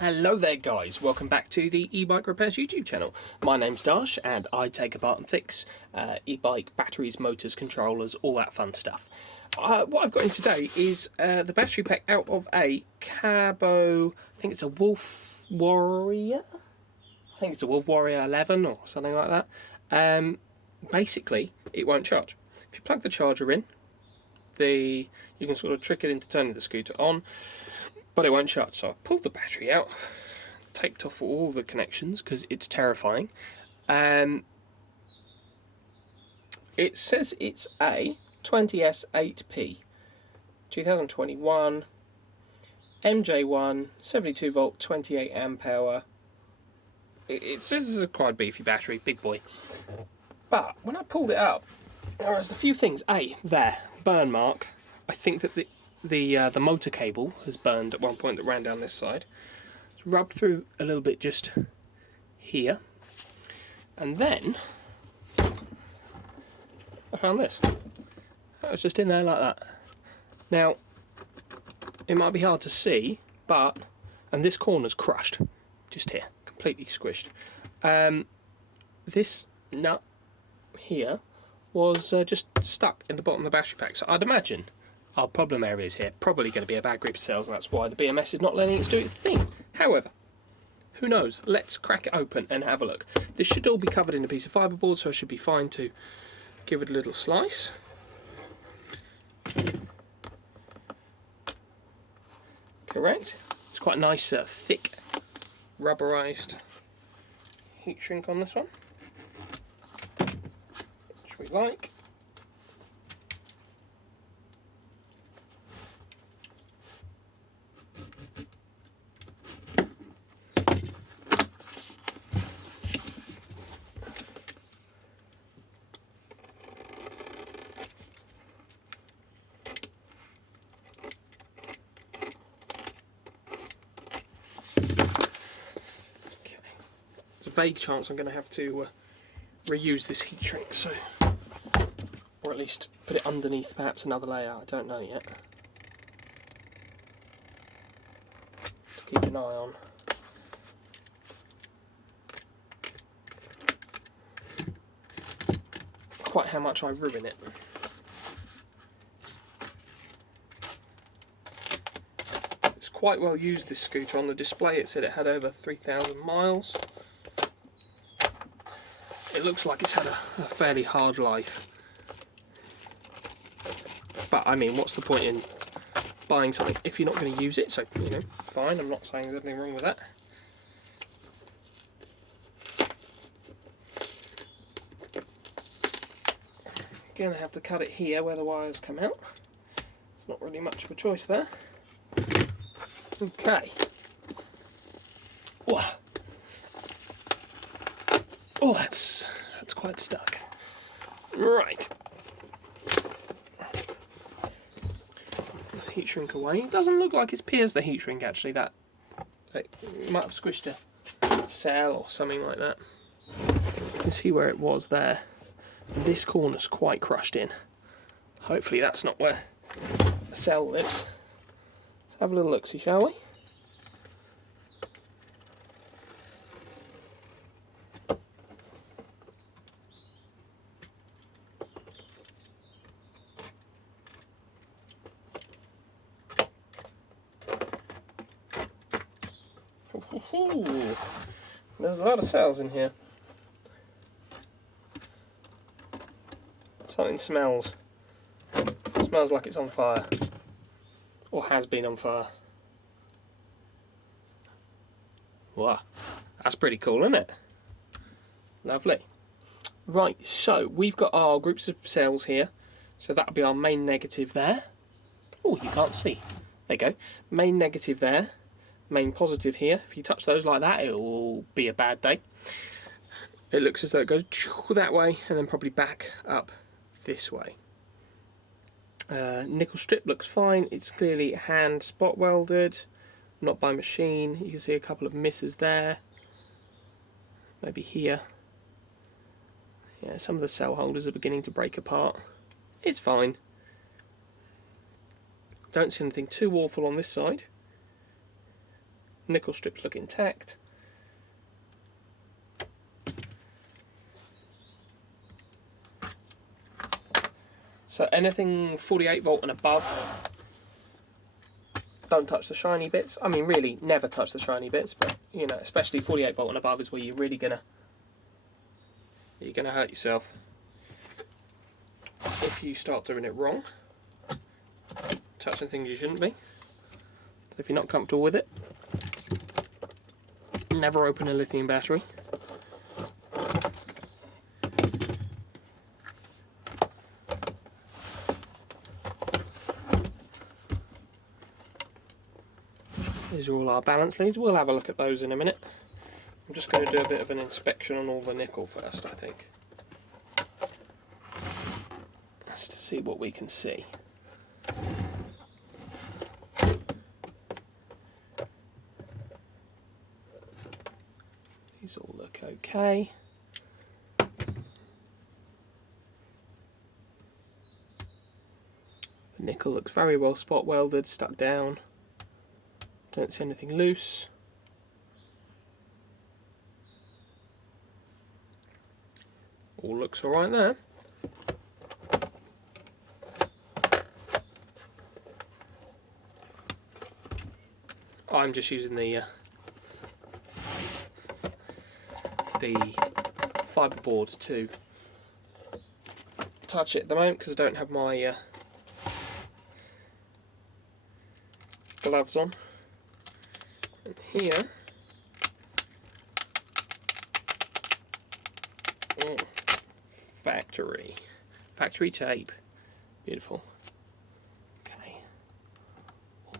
Hello there guys, welcome back to the e-bike repairs YouTube channel. My name's Dash and I take apart and fix e-bike batteries, motors, controllers, all that fun stuff. What I've got in today is the battery pack out of a Kaabo, I think it's a Wolf Warrior? I think it's a Wolf Warrior 11 or something like that. Basically, it won't charge. If you plug the charger in, you can sort of trick it into turning the scooter on, but it won't charge. So I pulled the battery out, taped off all the connections because it's terrifying. It says it's a 20S8P 2021 MJ1 72 volt 28 amp hour. It says it's a quite beefy battery, big boy. But when I pulled it up, there was a few things. There, burn mark. I think that the motor cable has burned at one point that ran down this side. It's rubbed through a little bit just here. And then I found this. That was just in there like that. Now, it might be hard to see, and this corner's crushed. Just here, completely squished. This nut here was just stuck in the bottom of the battery pack. So I'd imagine our problem areas here probably going to be a bad group of cells, and that's why the BMS is not letting it do its thing. However, who knows? Let's crack it open and have a look. This should all be covered in a piece of fiberboard, so I should be fine to give it a little slice. Correct. It's quite a nice, thick, rubberized heat shrink on this one, which we like. Vague chance I'm going to have to reuse this heat shrink, so, or at least put it underneath perhaps another layer. I don't know yet. Just keep an eye on. Quite how much I ruin it. It's quite well used, this scooter. On the display it said it had over 3,000 miles. It looks like it's had a fairly hard life. But I mean, what's the point in buying something if you're not going to use it? So, you know, fine, I'm not saying there's anything wrong with that. Gonna have to cut it here where the wires come out. Not really much of a choice there. Okay. Whoa. Oh, that's quite stuck. Right. Let's heat shrink away. It doesn't look like it's pierced the heat shrink actually. That it might have squished a cell or something like that. You can see where it was there. This corner's quite crushed in. Hopefully that's not where the cell lives. Let's have a little look-see, shall we? Ooh, there's a lot of cells in here. Something smells. It smells like it's on fire. Or has been on fire. Wow, that's pretty cool, isn't it? Lovely. Right, so we've got our groups of cells here. So that'll be our main negative there. Oh, you can't see. There you go. Main negative there. Main positive here. If you touch those like that, it will be a bad day. It looks as though it goes that way and then probably back up this way. Nickel strip looks fine. It's clearly hand spot welded, not by machine. You can see a couple of misses there. Maybe here. Yeah, some of the cell holders are beginning to break apart. It's fine. Don't see anything too awful on this side. nickel strips look intact. So anything 48 volt and above, don't touch the shiny bits. I mean, really, never touch the shiny bits, but you know, especially 48 volt and above is where you're really gonna hurt yourself if you start doing it wrong, touching things you shouldn't be. So if you're not comfortable with it, never open a lithium battery. These are all our balance leads. We'll have a look at those in a minute. I'm just going to do a bit of an inspection on all the nickel first, I think. Just to see what we can see. These all look okay. The nickel looks very well spot welded, stuck down. Don't see anything loose. All looks alright there. I'm just using the fibre board to touch it at the moment because I don't have my gloves on. And here, factory tape, beautiful. Okay,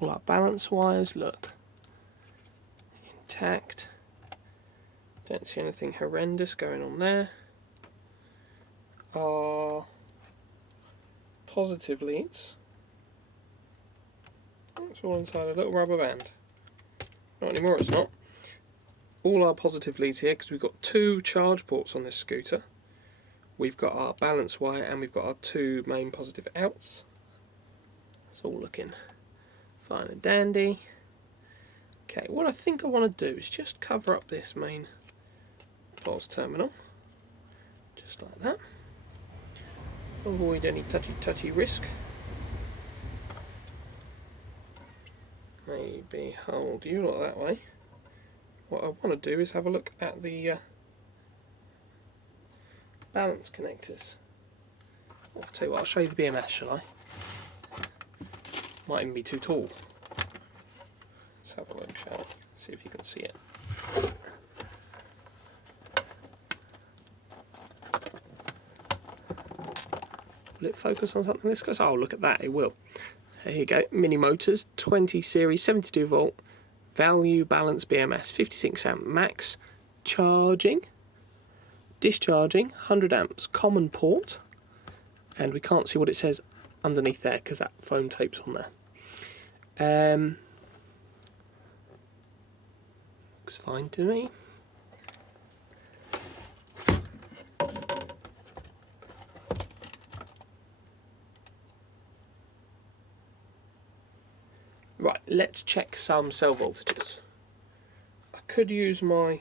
all our balance wires look intact. Don't see anything horrendous going on there. Positive leads. It's all inside a little rubber band. Not anymore, it's not. All our positive leads here, because we've got 2 charge ports on this scooter. We've got our balance wire and we've got our 2 main positive outs. It's all looking fine and dandy. Okay, what I think I want to do is just cover up this main pulse terminal, just like that. Avoid any touchy risk. Maybe hold you lot that way. What I want to do is have a look at the balance connectors. I'll tell you what, I'll show you the BMS, shall I? Might even be too tall. Let's have a look, shall we? See if you can see it. Will it focus on something this close? Oh, look at that, it will. There you go, mini motors, 20 series, 72 volt, value balance BMS, 56 amp max, charging, discharging, 100 amps, common port, and we can't see what it says underneath there because that foam tape's on there. Looks fine to me. Right, let's check some cell voltages. I could use my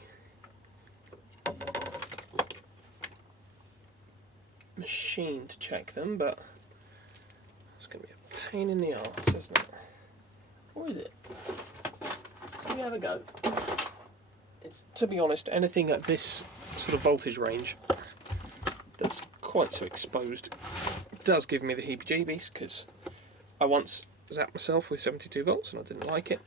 machine to check them, but it's going to be a pain in the arse, isn't it? Or is it? Let me have a go. It's, to be honest, anything at this sort of voltage range that's quite so exposed does give me the heebie-jeebies, because I once zapped myself with 72 volts and I didn't like it.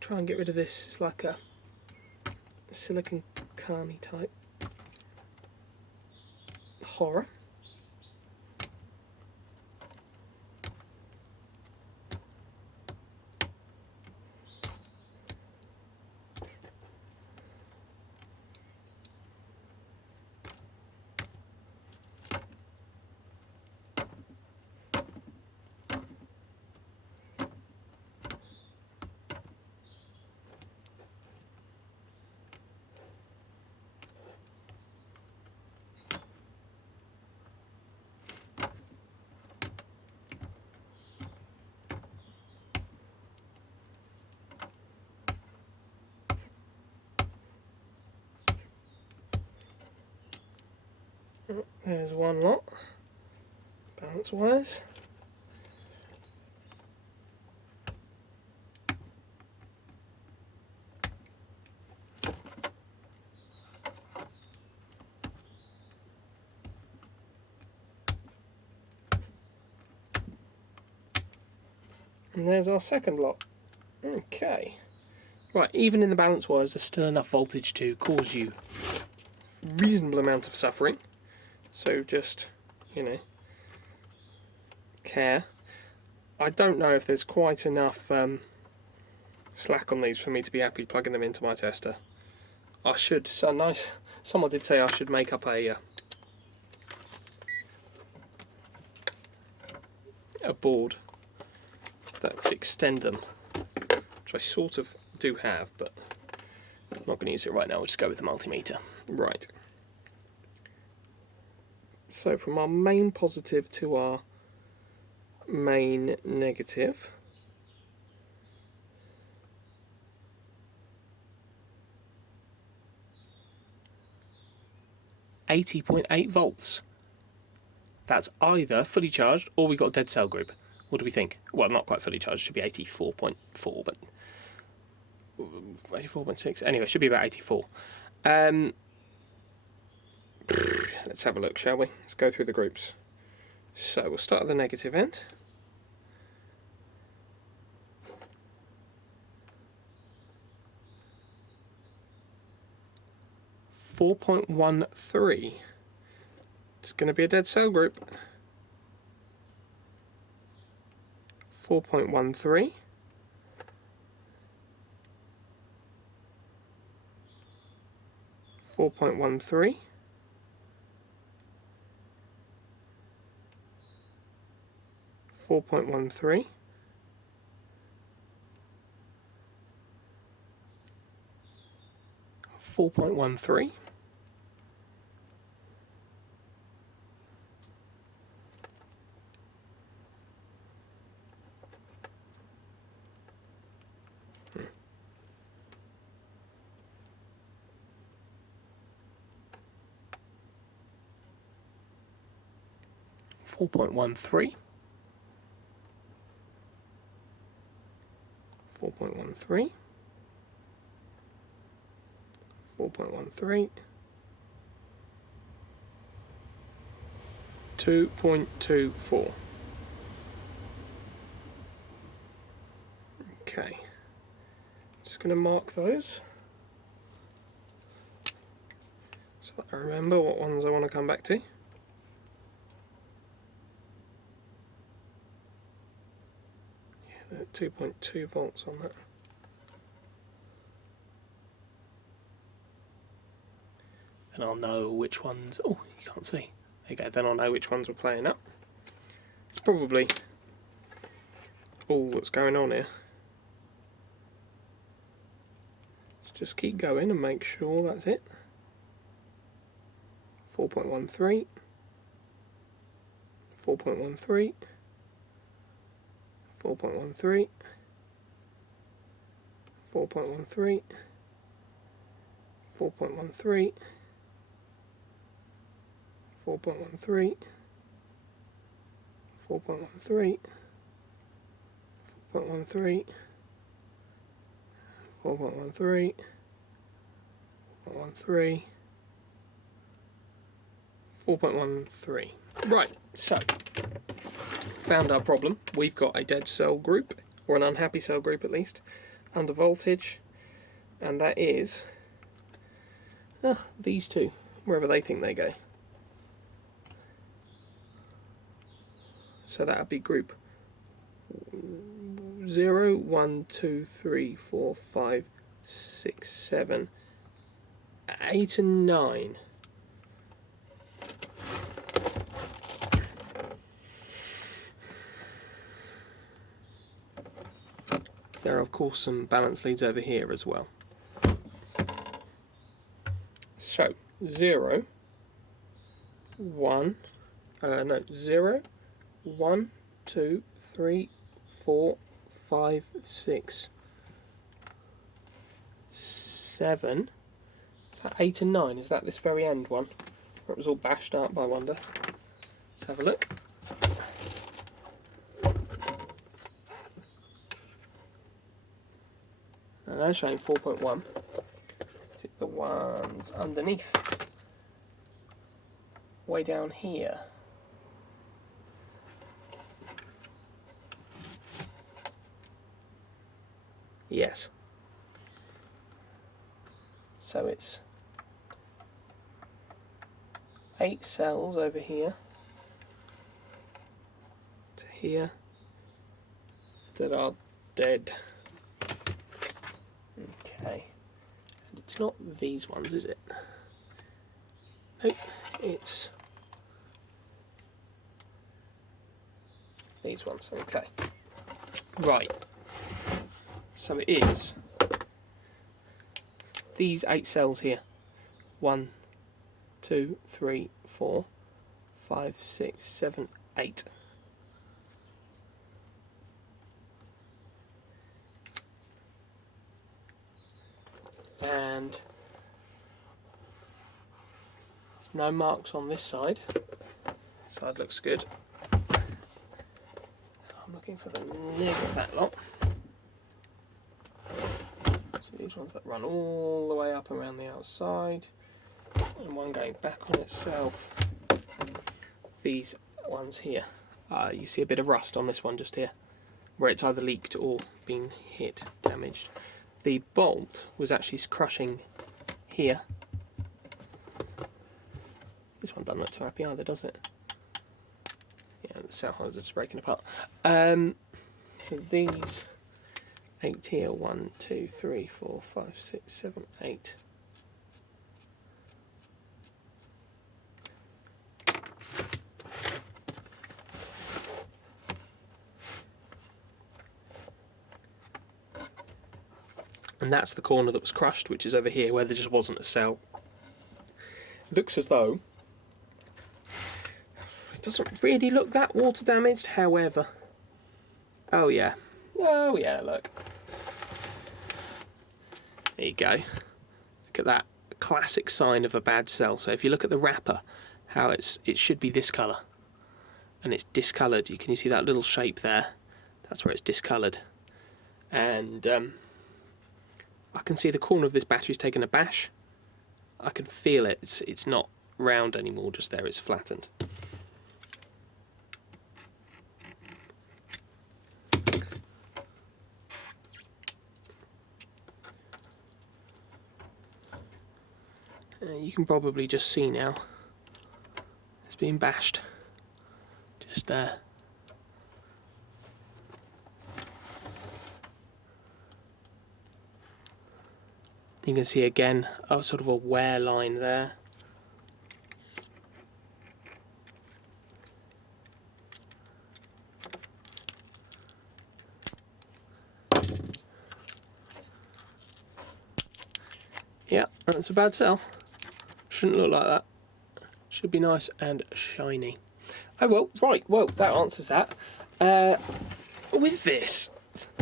Try and get rid of this. It's like a silicon carny type horror. There's one lot, balance wires. And there's our second lot. Okay. Right, even in the balance wires, there's still enough voltage to cause you a reasonable amount of suffering. So just, you know, care. I don't know if there's quite enough slack on these for me to be happy plugging them into my tester. I should, so nice. Someone did say I should make up a board that would extend them, which I sort of do have, but I'm not going to use it right now. We'll just go with the multimeter. Right. So from our main positive to our main negative, .8 volts. That's either fully charged or we got a dead cell group. What do we think? Well, not quite fully charged. It should be 84.4, but 84.6. Anyway, it should be about 84. Let's have a look, shall we? Let's go through the groups. So we'll start at the negative end. .13. It's going to be a dead cell group. 4.13. 4.13. 4.13. 4.13. 4.13. 4.13. 4.13. 2.24. Okay. Just going to mark those so I remember what ones I want to come back to. Yeah, 2.2 volts on that. Then I'll know which ones. Oh, you can't see. There you go. Then I'll know which ones we're playing up. It's probably all that's going on here. Let's just keep going and make sure that's it. 4.13. 4.13. 4.13. 4.13. 4.13. 4.13. 4.13. 4.13. 4.13. 4.13. 4.13. Right, so found our problem. We've got a dead cell group, or an unhappy cell group at least, under voltage, and that is these two, wherever they think they go. So that would be group 0, 1, 2, 3, 4, 5, 6, 7, 8 and 9. There are of course some balance leads over here as well. So 0, 1, 0, 1, 2, 3, 4, 5, 6, 7. Is that 8 and 9? Is that this very end one? It was all bashed up, I wonder. Let's have a look. And they're showing 4.1. Is it the ones underneath? Way down here. Yes. So it's 8 cells over here to here that are dead. Okay. And it's not these ones, is it? Nope, it's these ones. Okay. Right. So it is these 8 cells here. 1, 2, 3, 4, 5, 6, 7, 8. And there's no marks on this side. This side looks good. I'm looking for the nib of that lot. So these ones that run all the way up around the outside, and one going back on itself. These ones here, you see a bit of rust on this one just here, where it's either leaked or been hit, damaged. The bolt was actually crushing here. This one doesn't look too happy either, does it? Yeah, the cell holes are just breaking apart. So these 8 here, 1, 2, 3, 4, 5, 6, 7, 8. And that's the corner that was crushed, which is over here where there just wasn't a cell. It looks as though it doesn't really look that water damaged, however. Oh yeah, look. There you go. Look at that classic sign of a bad cell. So if you look at the wrapper, how it should be this colour, and it's discoloured. Can you see that little shape there? That's where it's discoloured. And I can see the corner of this battery's taken a bash. I can feel it. It's not round anymore, just there, it's flattened. You can probably just see now it's being bashed just there. You can see again sort of a wear line there. Yeah, that's a bad cell. Shouldn't look like that. Should be nice and shiny. Oh well, right, well that answers that. With this,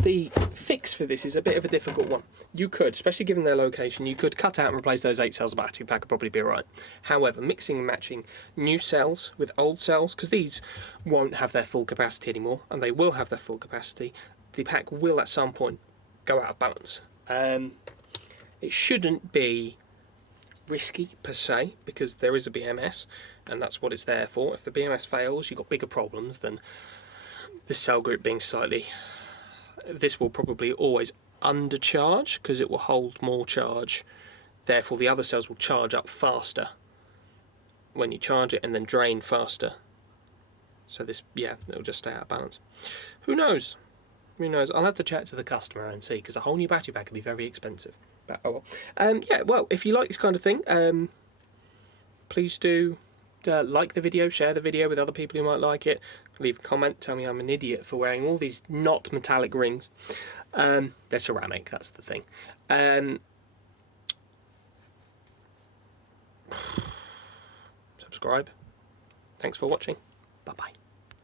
the fix for this is a bit of a difficult one. You could, especially given their location, you could cut out and replace those 8 cells of battery pack would probably be alright. However, mixing and matching new cells with old cells, because these won't have their full capacity anymore, and they will have their full capacity, the pack will at some point go out of balance. It shouldn't be risky per se, because there is a BMS, and that's what it's there for. If the BMS fails, you've got bigger problems than the cell group being slightly... This will probably always undercharge because it will hold more charge, therefore the other cells will charge up faster when you charge it and then drain faster. So this, yeah, it'll just stay out of balance. Who knows? Who knows? I'll have to chat to the customer and see, because a whole new battery pack can be very expensive. But oh well. Yeah, well, if you like this kind of thing, please do like the video, share the video with other people who might like it, leave a comment, tell me I'm an idiot for wearing all these not metallic rings. They're ceramic, that's the thing. Subscribe. Thanks for watching. Bye bye.